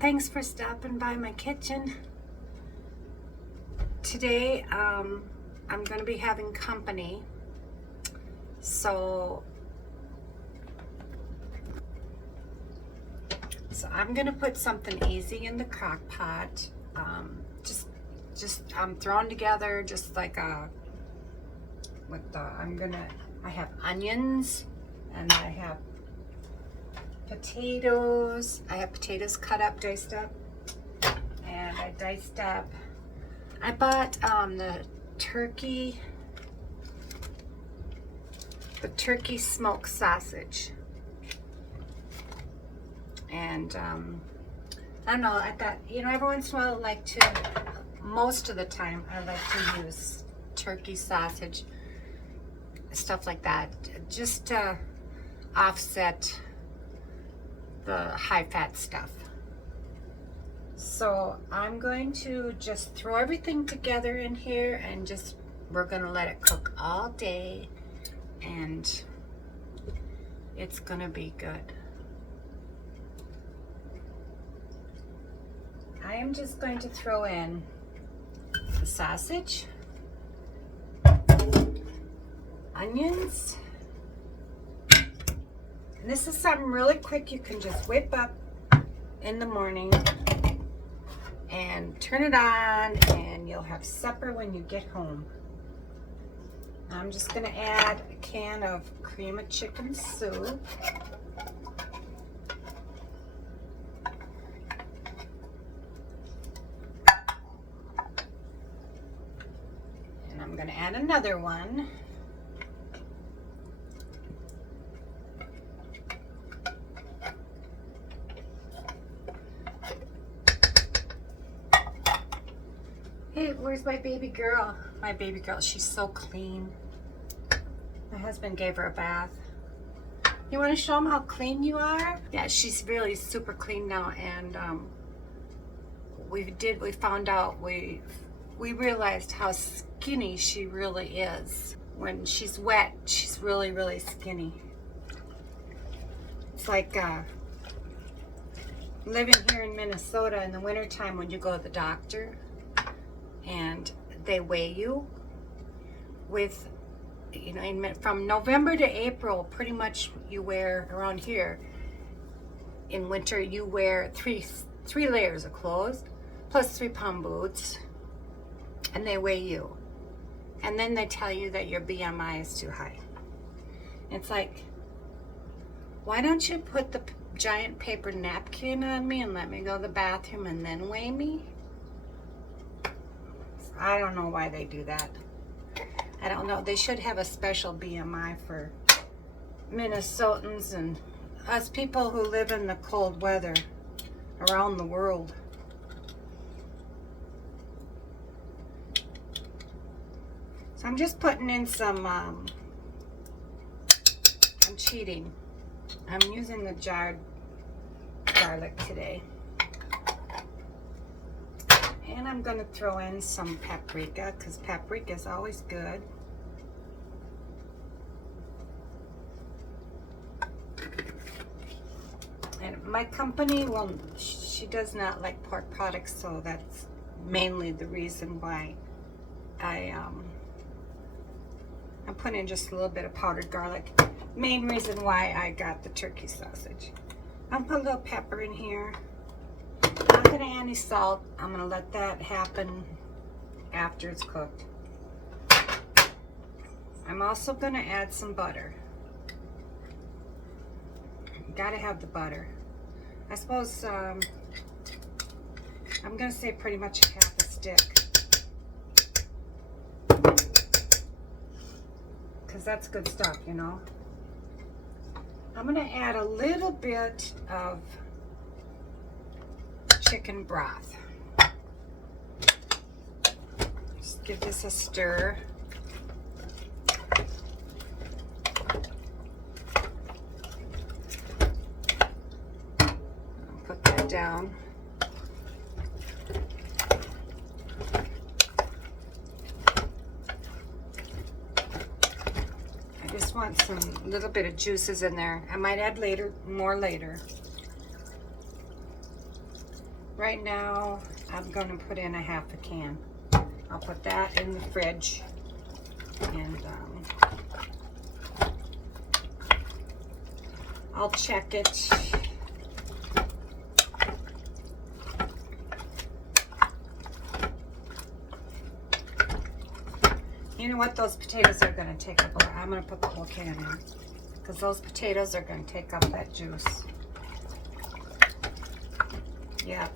Thanks for stopping by my kitchen. Today I'm going to be having company, so I'm going to put something easy in the crock pot. Just I'm throwing together just like I have onions and I have potatoes. I have potatoes cut up, diced up, and I diced up. I bought the turkey smoked sausage, and I don't know. I thought, every once in a while, most of the time, I like to use turkey sausage, stuff like that, just to offset the high-fat stuff. So I'm going to just throw everything together in here and we're going to let it cook all day, and it's going to be good. I am just going to throw in the sausage, onions, and this is something really quick you can just whip up in the morning and turn it on, and you'll have supper when you get home. I'm just going to add a can of cream of chicken soup. And I'm going to add another one. Hey, where's my baby girl? My baby girl, she's so clean. My husband gave her a bath. You want to show them how clean you are? Yeah, she's really super clean now, and we found out, we realized how skinny she really is. When she's wet, she's really, really skinny. It's like living here in Minnesota in the wintertime when you go to the doctor and they weigh you with, from November to April, pretty much you wear, around here in winter, you wear three layers of clothes plus 3-pound boots, and they weigh you, and then they tell you that your BMI is too high. It's like, why don't you put the giant paper napkin on me and let me go to the bathroom and then weigh me? I don't know why they do that. I don't know. They should have a special BMI for Minnesotans and us people who live in the cold weather around the world. So I'm just putting in some, I'm cheating. I'm using the jarred garlic today. And I'm going to throw in some paprika, because paprika is always good. And my company, well, she does not like pork products, so that's mainly the reason why I'm putting in just a little bit of powdered garlic. Main reason why I got the turkey sausage. I'll put a little pepper in here. I'm not going to add any salt. I'm going to let that happen after it's cooked. I'm also going to add some butter. You got to have the butter. I suppose I'm going to say pretty much half a stick, because that's good stuff, I'm going to add a little bit of chicken broth. Just give this a stir. Put that down. I just want some little bit of juices in there. I might add more later. right now I'm going to put in a half a can. I'll put that in the fridge, and I'll check it. You know what? Those potatoes are going to take up. I'm going to put the whole can in because those potatoes are going to take up that juice. Yeah.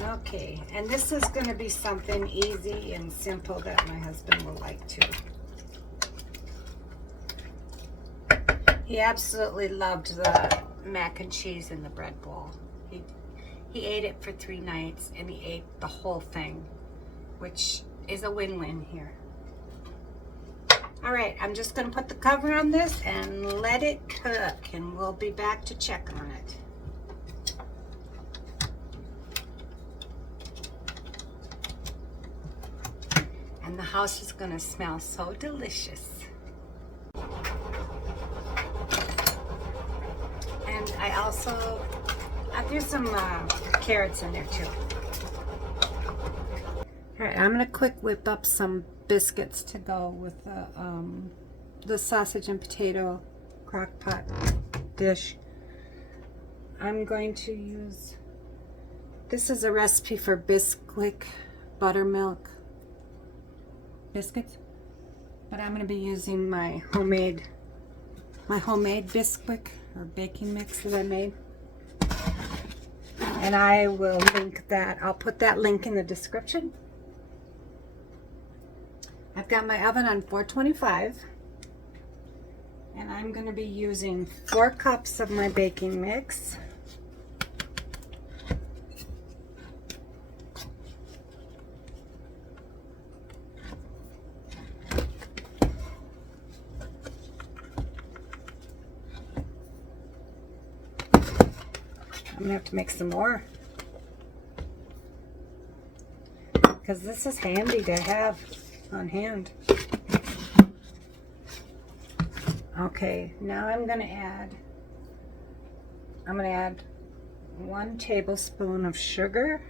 Okay, and this is going to be something easy and simple that my husband will like too. He absolutely loved the mac and cheese in the bread bowl. He ate it for 3 nights, and he ate the whole thing, which is a win-win here. All right, I'm just going to put the cover on this and let it cook, and we'll be back to check on it. And the house is going to smell so delicious. And I threw some carrots in there too. All right, I'm going to quick whip up some biscuits to go with the sausage and potato crock-pot dish. I'm going to use, this is a recipe for Bisquick buttermilk biscuits, but I'm going to be using my homemade Bisquick or baking mix that I made, and I will link that. I'll put that link in the description. I've got my oven on 425, and I'm going to be using 4 cups of my baking mix. I'm going to have to make some more because this is handy to have on hand. Okay, now I'm going to add 1 tablespoon of sugar,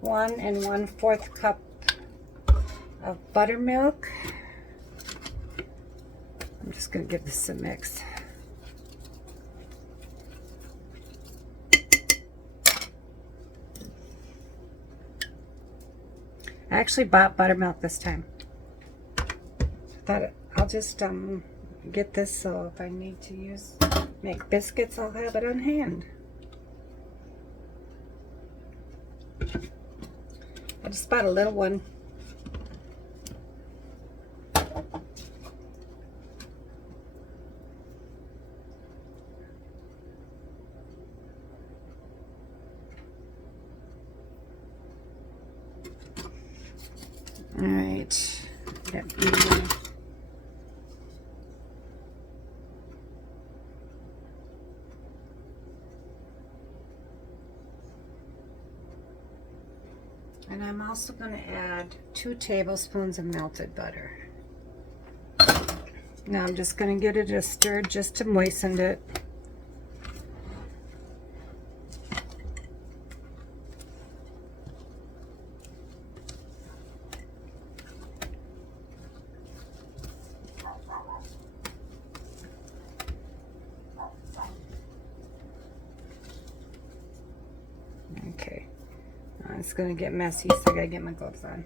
1 1/4 cup of buttermilk. I'm just going to give this a mix. I actually bought buttermilk this time. I thought I'll just get this so if I need to make biscuits, I'll have it on hand. I just bought a little one. All right. And I'm also going to add 2 tablespoons of melted butter. Now I'm just going to give it a stir just to moisten it. Okay, it's going to get messy, so I got to get my gloves on.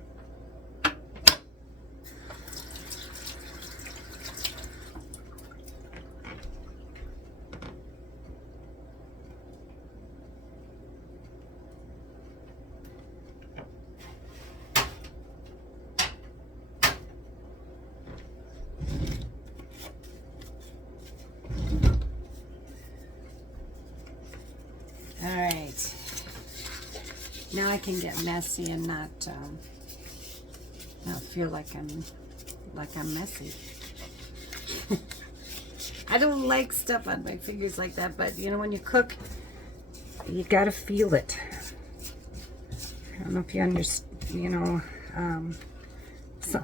All right. Now I can get messy and not feel like I'm messy. I don't like stuff on my fingers like that, but you know, when you cook, you gotta feel it. I don't know if you understand. You know,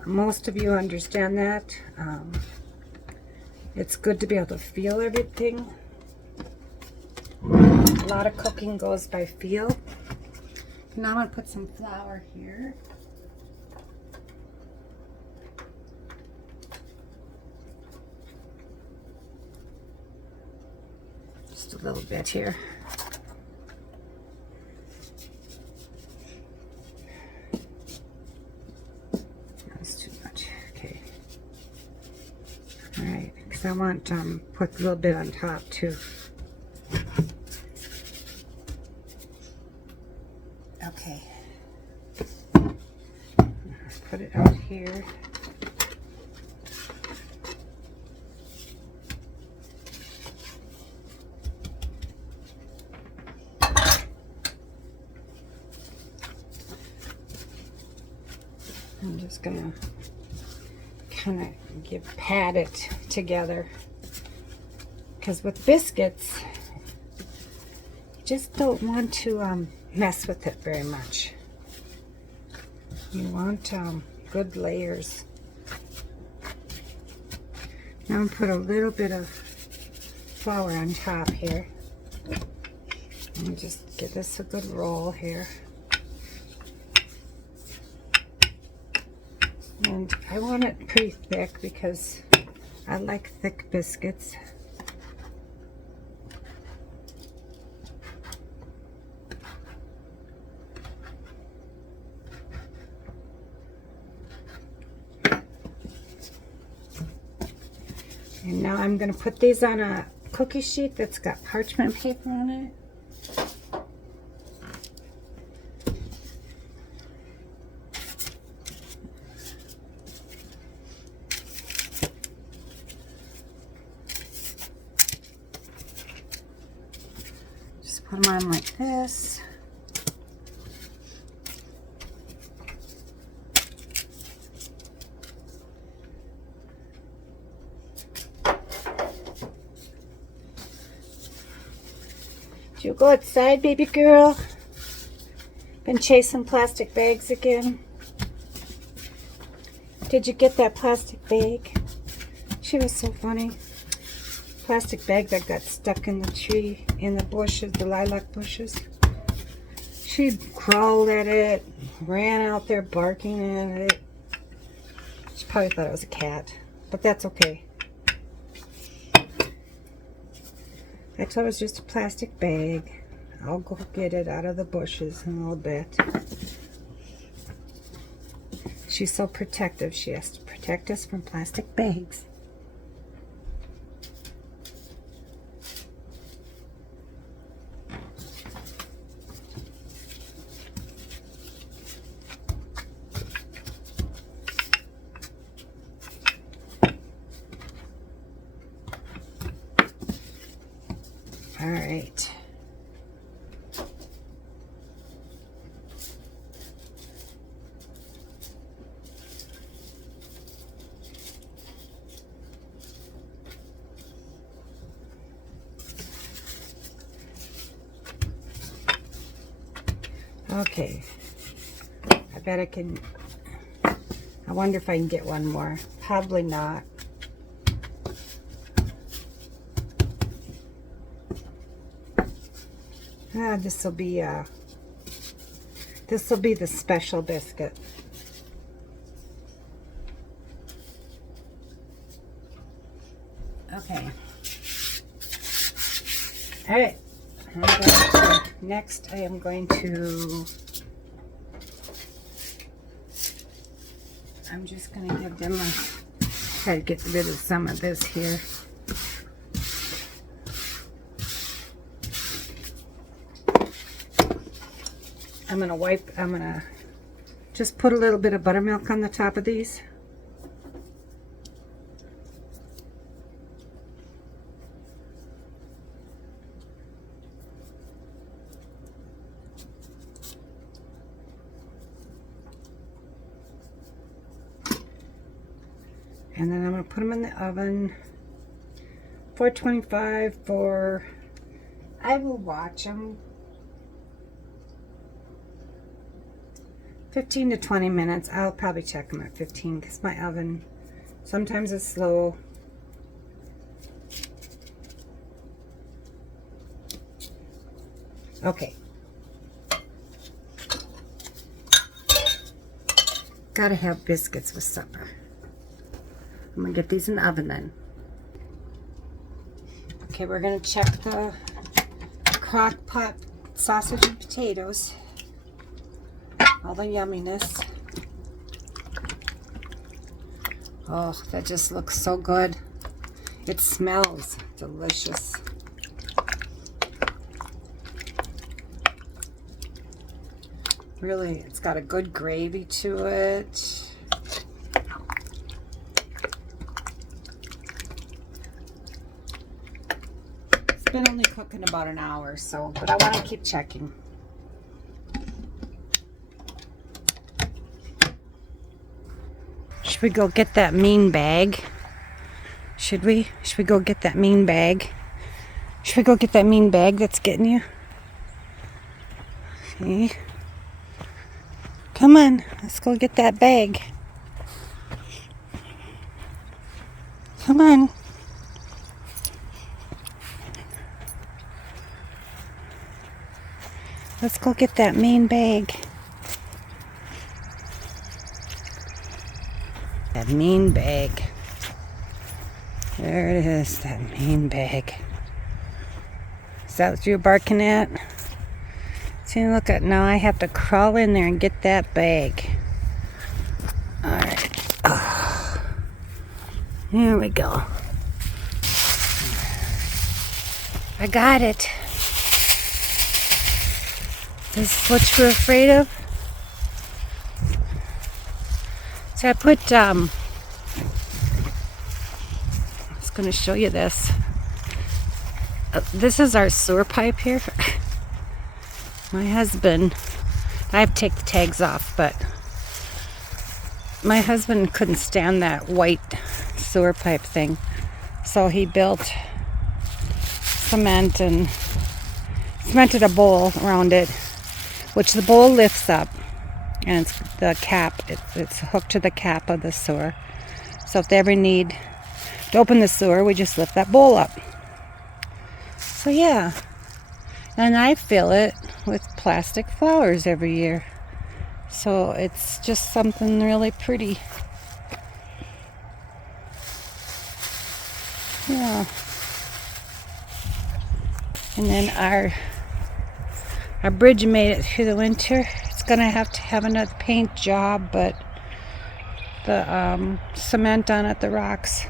most of you understand that. It's good to be able to feel everything. A lot of cooking goes by feel. Now I'm going to put some flour here. Just a little bit here. That's too much. Okay. All right, because I want to put a little bit on top too. Okay. Put it out here. I'm just gonna kind of pat it together, because with biscuits you just don't want to mess with it very much. You want good layers. Now I'm gonna put a little bit of flour on top here and just give this a good roll here. And I want it pretty thick because I like thick biscuits. And now I'm going to put these on a cookie sheet that's got parchment paper on it. Put them on like this. Did you go outside, baby girl? Been chasing plastic bags again? Did you get that plastic bag? She was so funny. Plastic bag that got stuck in the tree, in the bushes, the lilac bushes. She crawled at it, ran out there barking at it. She probably thought it was a cat, but that's okay. I told her it was just a plastic bag. I'll go get it out of the bushes in a little bit. She's so protective. She has to protect us from plastic bags. All right. Okay. I bet I can. I wonder if I can get one more. Probably not. This will be the special biscuit. Okay. All right. Next, I am going to. I'm just going to give them a. Try to get rid of some of this here. I'm going to just put a little bit of buttermilk on the top of these. And then I'm going to put them in the oven. 425 for, I will watch them. 15 to 20 minutes. I'll probably check them at 15 because my oven sometimes is slow. Okay. Gotta have biscuits with supper. I'm gonna get these in the oven then. Okay, we're gonna check the Crockpot sausage and potatoes. All the yumminess. Oh, that just looks so good. It smells delicious. Really, it's got a good gravy to it. It's been only cooking about an hour, so, but I want to keep checking. Should we go get that mean bag? Should we? Should we go get that mean bag? Should we go get that mean bag that's getting you? Okay. Come on, let's go get that bag. Come on. Let's go get that mean bag. That mean bag. There it is, that mean bag. Is that what you're barking at? See, look at, now I have to crawl in there and get that bag. Alright. Oh. Here we go. I got it. This is what you're afraid of? So I put, I was going to show you this. This is our sewer pipe here. My husband, I have to take the tags off, but my husband couldn't stand that white sewer pipe thing. So he built cement and cemented a bowl around it, which the bowl lifts up, and it's the cap, it's hooked to the cap of the sewer. So if they ever need to open the sewer, we just lift that bowl up. So yeah, and I fill it with plastic flowers every year. So it's just something really pretty. Yeah. And then our bridge made it through the winter. It's gonna have to have another paint job, but the cement on it, the rocks,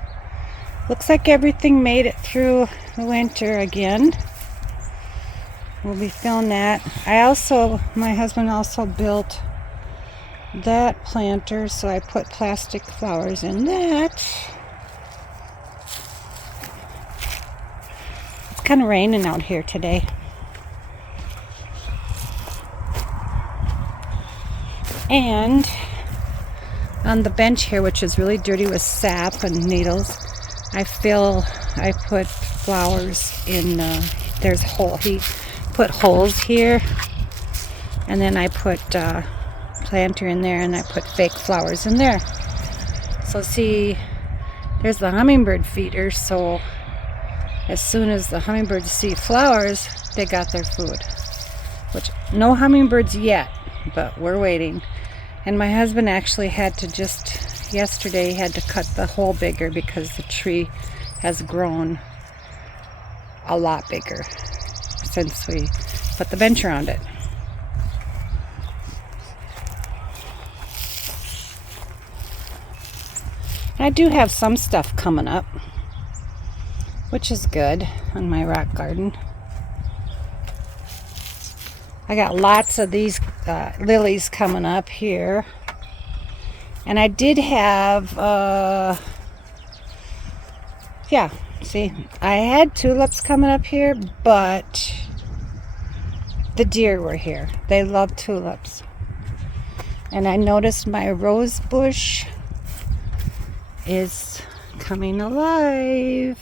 looks like everything made it through the winter again. We'll be filling that. My husband also built that planter, so I put plastic flowers in that. It's kind of raining out here today. And on the bench here, which is really dirty with sap and needles, I put flowers in, he put holes here, and then I put planter in there, and I put fake flowers in there. So see, there's the hummingbird feeder, so as soon as the hummingbirds see flowers, they got their food. Which, no hummingbirds yet, but we're waiting. And my husband actually had to yesterday had to cut the hole bigger because the tree has grown a lot bigger since we put the bench around it. I do have some stuff coming up, which is good on my rock garden. I got lots of these lilies coming up here. And I did have, see, I had tulips coming up here, but the deer were here. They love tulips. And I noticed my rose bush is coming alive.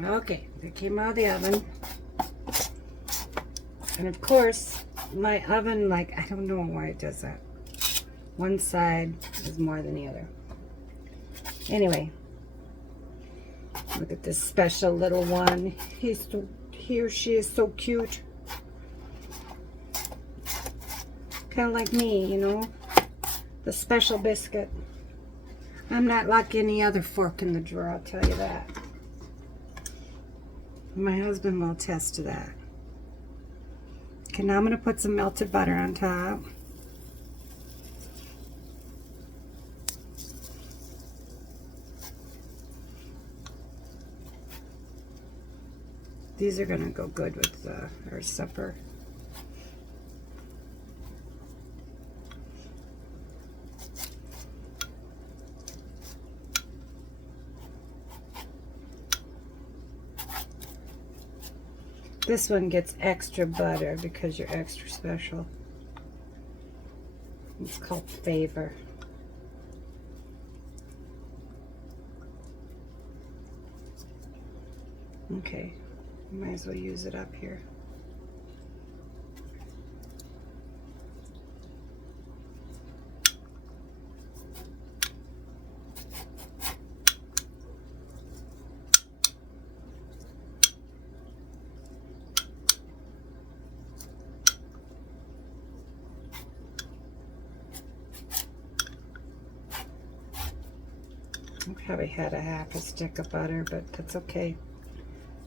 Okay, they came out of the oven. And of course, my oven, I don't know why it does that. One side is more than the other. Anyway, look at this special little one. He's He or she is so cute. Kind of like me, you know. The special biscuit. I'm not like any other fork in the drawer, I'll tell you that. My husband will attest to that. Okay, now I'm going to put some melted butter on top. These are going to go good with our supper. This one gets extra butter because you're extra special. It's called Favor. Okay, might as well use it up here. I probably had a half a stick of butter, but that's okay.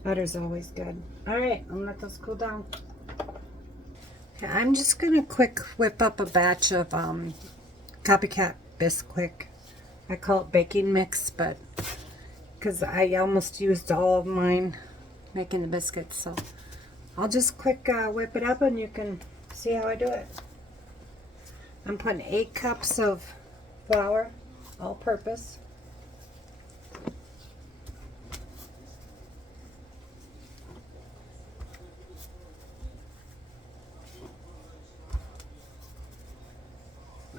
Butter's always good. All right, I'm gonna let those cool down. Okay, I'm just gonna quick whip up a batch of Copycat Bisquick. I call it baking mix, but because I almost used all of mine making the biscuits, so I'll just quick whip it up and you can see how I do it. I'm putting 8 cups of flour, all-purpose.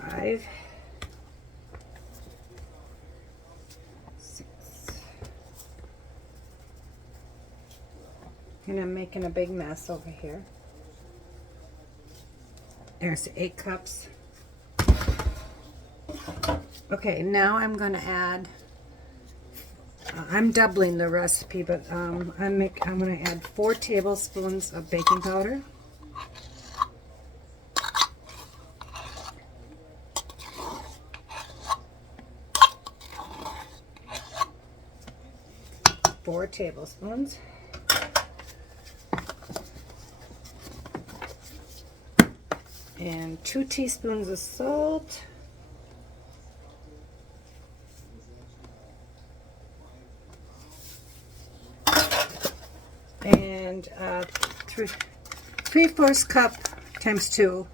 Five, 6, and I'm making a big mess over here. There's 8 cups. Okay, now I'm going to add. I'm doubling the recipe, but I'm going to add 4 tablespoons of baking powder. Four tablespoons. And 2 teaspoons of salt. And 3/4 cup times 2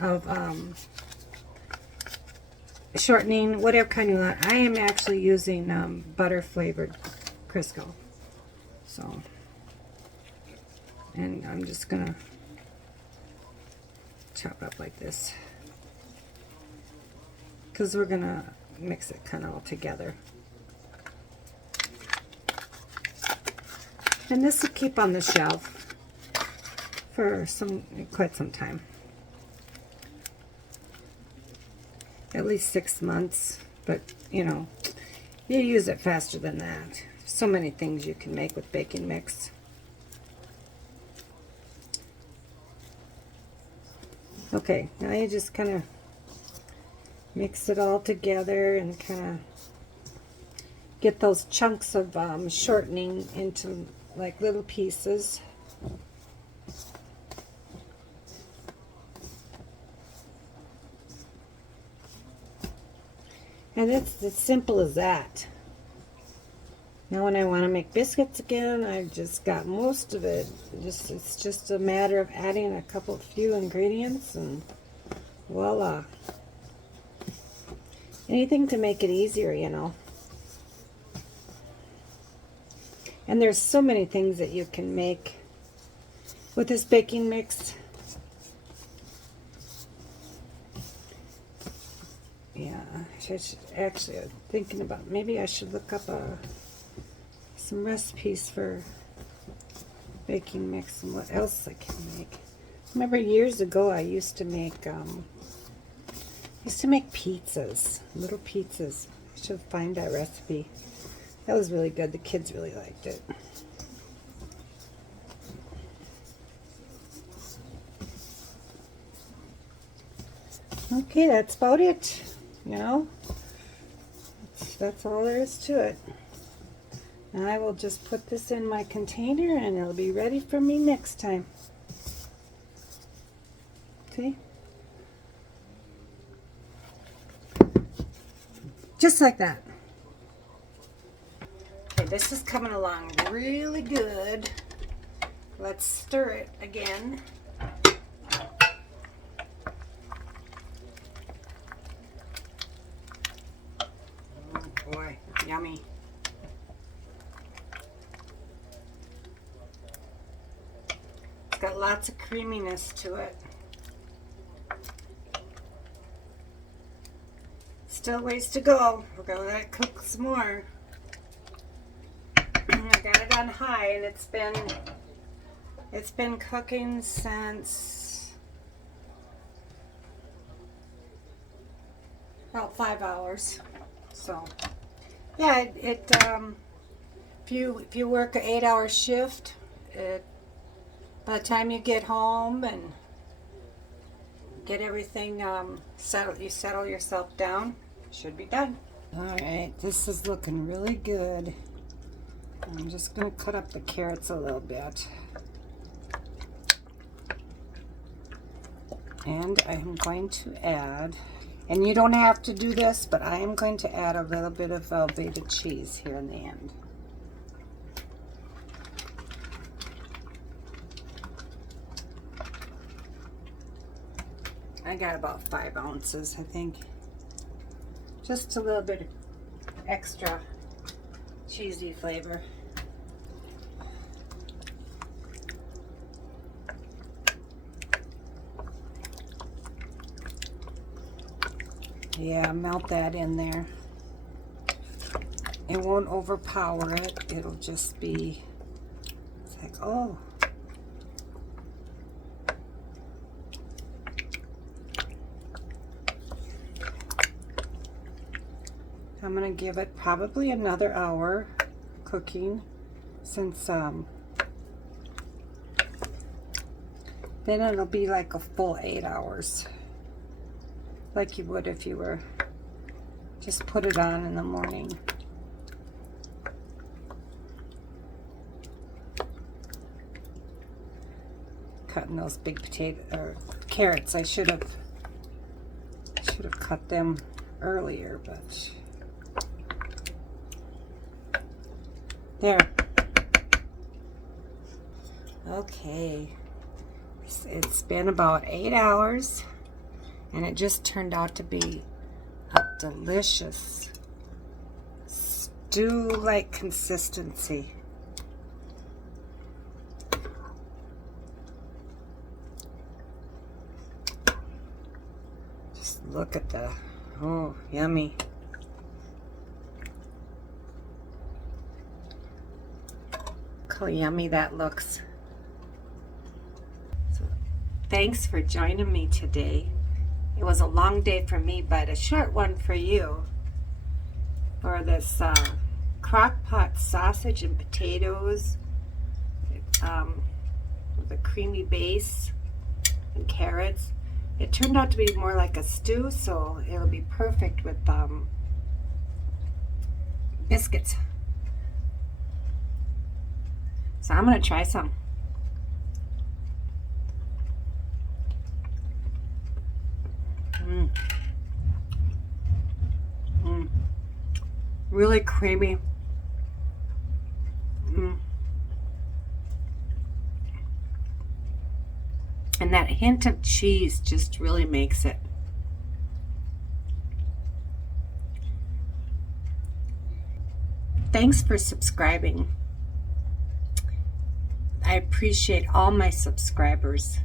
of shortening, whatever kind you want. I am actually using butter flavored Crisco. So, and I'm just gonna chop up like this because we're gonna mix it kind of all together. And this will keep on the shelf for quite some time. At least 6 months, but you know, you use it faster than that. So many things you can make with baking mix. Okay, now you just kind of mix it all together and kind of get those chunks of shortening into like little pieces. And it's as simple as that. Now when I want to make biscuits again, I've just got most of it. It's just a matter of adding a few ingredients and voila. Anything to make it easier, you know. And there's so many things that you can make with this baking mix. Yeah, actually, I'm thinking about maybe I should look up some recipes for baking mix and what else I can make. Remember years ago I used to make pizzas, little pizzas. I should find that recipe. That was really good. The kids really liked it. Okay, that's about it. You know, that's all there is to it. And I will just put this in my container and it'll be ready for me next time. See? Just like that. Okay, this is coming along really good. Let's stir it again. Oh boy, yummy. It's got lots of creaminess to it. Still ways to go. We're gonna let it cook some more. I got it on high and it's been cooking since about 5 hours. So yeah, if you work an 8-hour shift, by the time you get home and get everything settled, you settle yourself down, should be done. All right, this is looking really good. I'm just going to cut up the carrots a little bit. And I'm going to add, and you don't have to do this, but I am going to add a little bit of Velveeta cheese here in the end. I got about 5 ounces, I think. Just a little bit of extra cheesy flavor. Yeah, melt that in there. It won't overpower it. It'll just be, it's like, oh. I'm going to give it probably another hour cooking, since then it'll be like a full 8 hours, like you would if you were just put it on in the morning. Cutting those big carrots. I should have cut them earlier, but there. Okay, it's been about 8 hours and it just turned out to be a delicious stew-like consistency. Just look at the, oh, yummy. Look how yummy that looks. So, thanks for joining me today. It was a long day for me, but a short one for you. For this Crockpot sausage and potatoes with a creamy base and carrots. It turned out to be more like a stew, so it'll be perfect with biscuits. So I'm going to try some. Really creamy. And that hint of cheese just really makes it. Thanks for subscribing. I appreciate all my subscribers.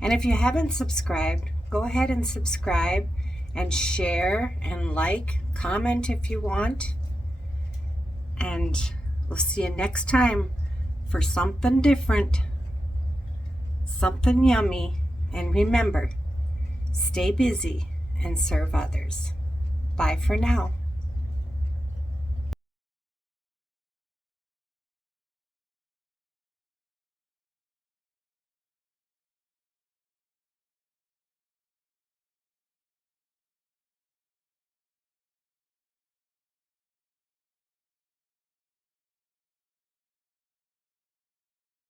And if you haven't subscribed, go ahead and subscribe and share and like, comment if you want. And we'll see you next time for something different, something yummy. And remember, stay busy and serve others. Bye for now.